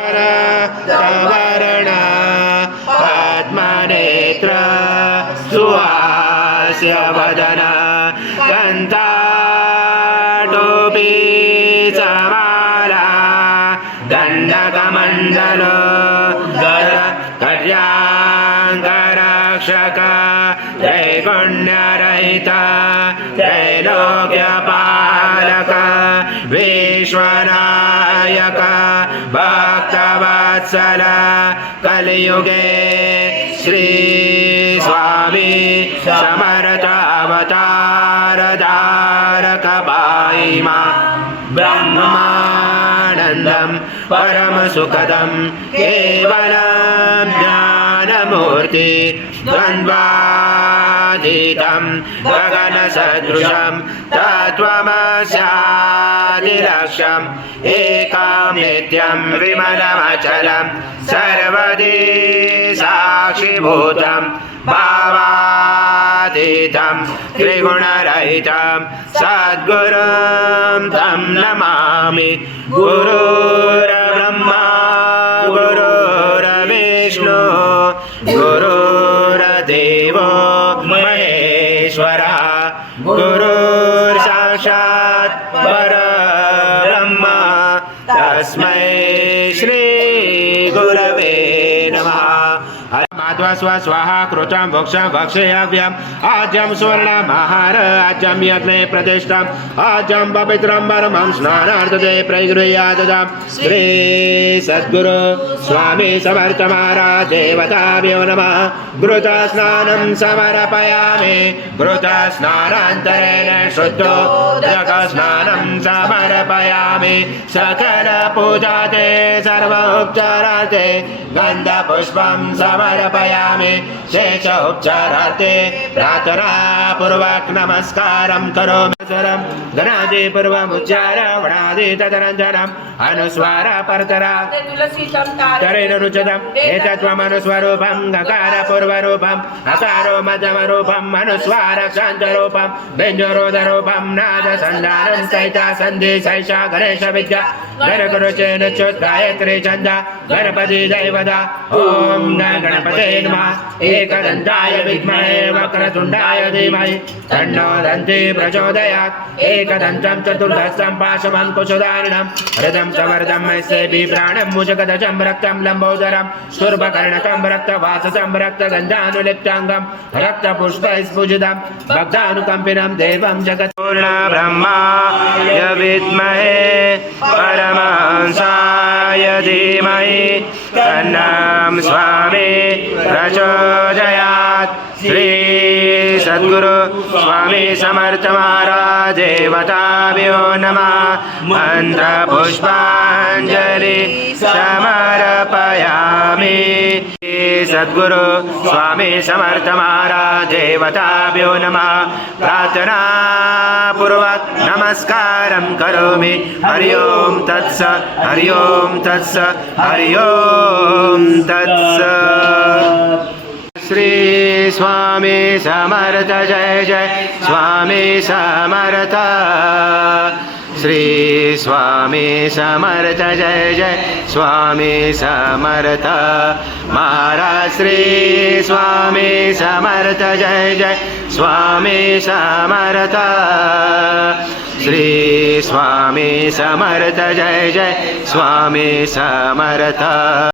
वर्ण पद्मनेत्र सुहास्य वदन कंठाटोपी समाला दंडकमंडल कर्यांगरक्षक त्रैगुण्यरहित त्रैलोक्यपालक विश्वनायक भक्तवत्सल कलियुगे श्री स्वामी समर्थ अवतार धारक बाईमा ब्रह्मानंदं परम सुखदं केवलं ज्ञानमूर्ति द्वन्द्वातीतं गगनसदृशं तत्त्वमस्यादिलक्ष्यम् एकं नित्यं विमलमचलं सर्वदी साक्षिभूतं भावातीतं त्रिगुणरहितं सद्गुरुं तं नमामि। गुरुर्ब्रह्मा गुरुर्विष्णु गुरुर्देवो महेश्वरः गुरुर्साक्षात् परब्रह्म तस्मै श्री गुरवे नमः। माध्वा स्वाहा कृतं भोक्षं भक्षयाव्यम् आज्यं सुवर्णमहार आज्यं यज्ञे प्रतिष्ठम् आज्यं पवित्रं परमं स्नानार्थदे प्रगृह्याददां श्री सद्गुरु स्वामी समर्थ महाराज देवताभ्यो नमः। घृतस्नानं समर्पयामि घृतस्नानान्तरेण शुद्धोदकस्नानं समर्पयामि सकल पूजाते सर्वोपचाराते गन्धपुष्पं समर्पयामि शेष उपचारार्थे प्रार्थना पूर्वक नमस्कारं करोमि। गणादि पूर्वमुच्चार वणादि तदनन्तरम् अनुस्वार परतरा तरेण रुचतम् एतत्त्वमनुस्वरूपं गकार पूर्वरूपम् अकारो मध्यमरूपम् अनुस्वार शान्तरूपं व्यञ्जरोदरूपं नाद सन्धानं सहिता सन्धि सैषा गणेश विद्या गणगुरुचेन च्युत गायत्री छन्द गणपति दैवता ओम गणपते नमः। एकदन्ताय विद्महे वक्रतुण्डाय धीमहि तन्नो दन्ती प्रचोदयात्। एकदन्तं चतुर्दशं पाशमङ्कुशधारिणं हृदं सवर्धं मैसेबी प्राणं मुजगदजं रक्तं लम्बोदरं स्तूर्पकर्णकं रक्तवाससं रक्तगन्धानुलिप्ताङ्गं रक्तपुष्पैस्फुजितं भक्तानुकम्पिनं देवं जगत्पूर्ण ब्रह्माय विद्महे परमहंसाय धीमहि तन्नं स्वामी प्रचोदयात्। श्री सद्गुरु स्वामी समर्थ महाराज देवताभ्यो नमः। मंत्र पुष्पांजलि समर्पयामि। सद्गुरु स्वामी समर्थ महाराज देवताभ्यो नमः। प्रार्थना पूर्वक नमस्कारं करोमि। हरि ओम तत्सत् हरि ओम तत्सत् हरि ओम तत्सत्। श्री स्वामी समर्थ जय जय स्वामी समर्थ। श्री स्वामी समर्थ जय जय स्वामी समर्थ महाराज। श्री स्वामी समर्थ जय जय स्वामी समर्थ। श्री स्वामी समर्थ जय जय स्वामी समर्थ।